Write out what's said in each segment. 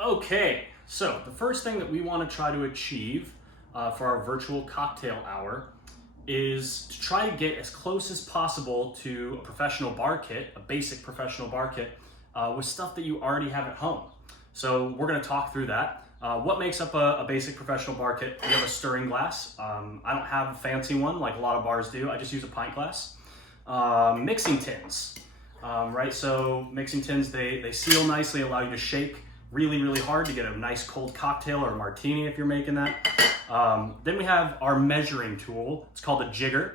Okay, so the first thing that we want to try to achieve for our virtual cocktail hour is to try to get as close as possible to a professional bar kit, a basic professional bar kit, with stuff that you already have at home. So we're going to talk through that. What makes up a basic professional bar kit? You have a stirring glass. I don't have a fancy one like a lot of bars do. I just use a pint glass. Mixing tins, right? So mixing tins, they seal nicely, allow you to shake really, really hard to get a nice cold cocktail or a martini if you're making that. Then we have our measuring tool. It's called a jigger.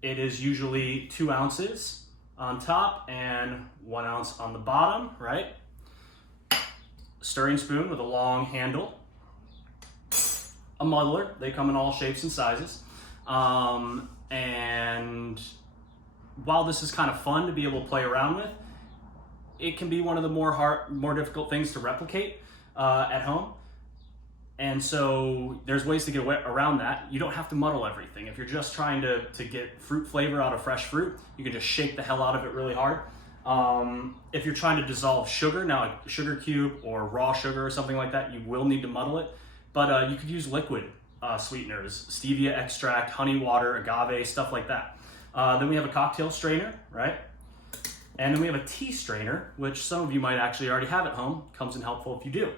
It is usually 2 ounces on top and 1 ounce on the bottom, right? Stirring spoon with a long handle. A muddler. They come in all shapes and sizes. And while this is kind of fun to be able to play around with, it can be one of the more difficult things to replicate at home. And so there's ways to get around that. You don't have to muddle everything. If you're just trying to get fruit flavor out of fresh fruit, you can just shake the hell out of it really hard. If you're trying to dissolve sugar, now a sugar cube or raw sugar or something like that, you will need to muddle it. But you could use liquid sweeteners, stevia extract, honey water, agave, stuff like that. Then we have a cocktail strainer, right? And then we have a tea strainer, which some of you might actually already have at home. Comes in helpful if you do.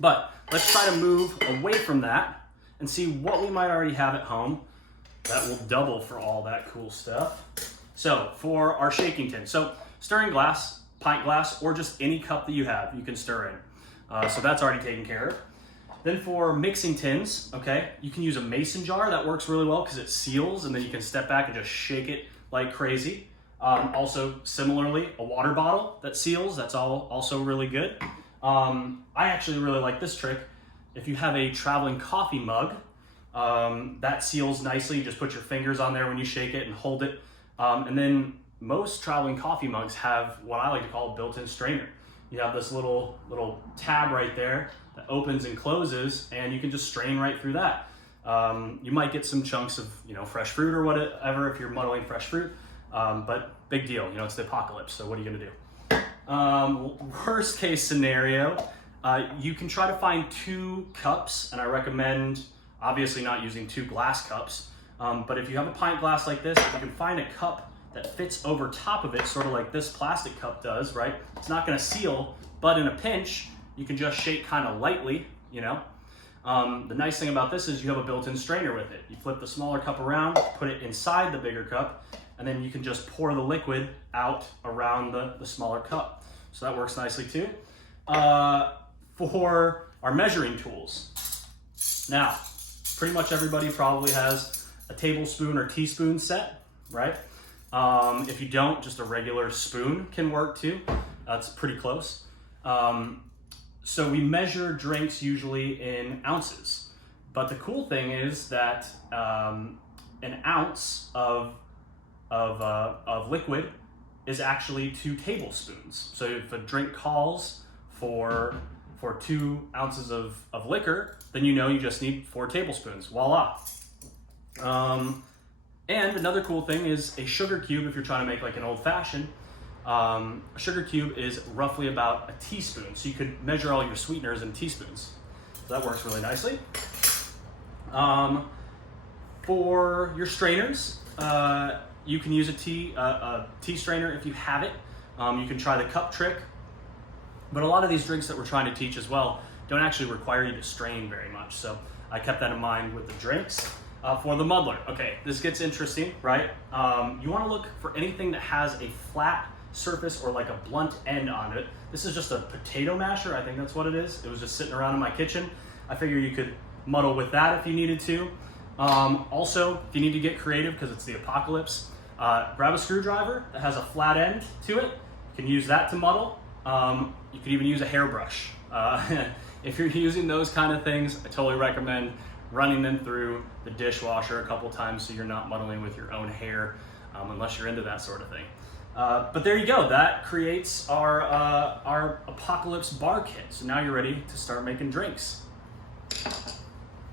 But let's try to move away from that and see what we might already have at home that will double for all that cool stuff. So for our shaking tin, so stirring glass, pint glass, or just any cup that you have, you can stir in. So that's already taken care of. Then for mixing tins, okay, you can use a mason jar. That works really well because it seals, and then you can step back and just shake it like crazy. Also, similarly, a water bottle that seals, that's also really good. I actually really like this trick. If you have a traveling coffee mug, that seals nicely. You just put your fingers on there when you shake it and hold it. And then most traveling coffee mugs have what I like to call a built-in strainer. You have this little tab right there that opens and closes, and you can just strain right through that. You might get some chunks of fresh fruit or whatever if you're muddling fresh fruit. But big deal, it's the apocalypse, so what are you gonna do? Worst case scenario, you can try to find 2 cups, and I recommend obviously not using 2 glass cups, but if you have a pint glass like this, if you can find a cup that fits over top of it, sort of like this plastic cup does, right? It's not gonna seal, but in a pinch, you can just shake kind of lightly, The nice thing about this is you have a built-in strainer with it. You flip the smaller cup around, put it inside the bigger cup, and then you can just pour the liquid out around the smaller cup. So that works nicely too. For our measuring tools. Now, pretty much everybody probably has a tablespoon or teaspoon set, right? If you don't, just a regular spoon can work too. That's pretty close. So we measure drinks usually in ounces. But the cool thing is that an ounce of liquid is actually 2 tablespoons. So if a drink calls for 2 ounces of liquor, then you just need 4 tablespoons. Voila. And another cool thing is a sugar cube. If you're trying to make like an old fashioned, a sugar cube is roughly about a teaspoon. So you could measure all your sweeteners in teaspoons. So that works really nicely. For your strainers, you can use a tea strainer if you have it. You can try the cup trick. But a lot of these drinks that we're trying to teach as well don't actually require you to strain very much. So I kept that in mind with the drinks. For the muddler, okay, this gets interesting, right? You want to look for anything that has a flat surface or like a blunt end on it. This is just a potato masher. I think that's what it is. It was just sitting around in my kitchen. I figure you could muddle with that if you needed to. Also, if you need to get creative because it's the apocalypse, grab a screwdriver that has a flat end to it. You can use that to muddle. You could even use a hairbrush. If you're using those kind of things, I totally recommend running them through the dishwasher a couple times so you're not muddling with your own hair, unless you're into that sort of thing. But there you go. That creates our apocalypse bar kit. So now you're ready to start making drinks.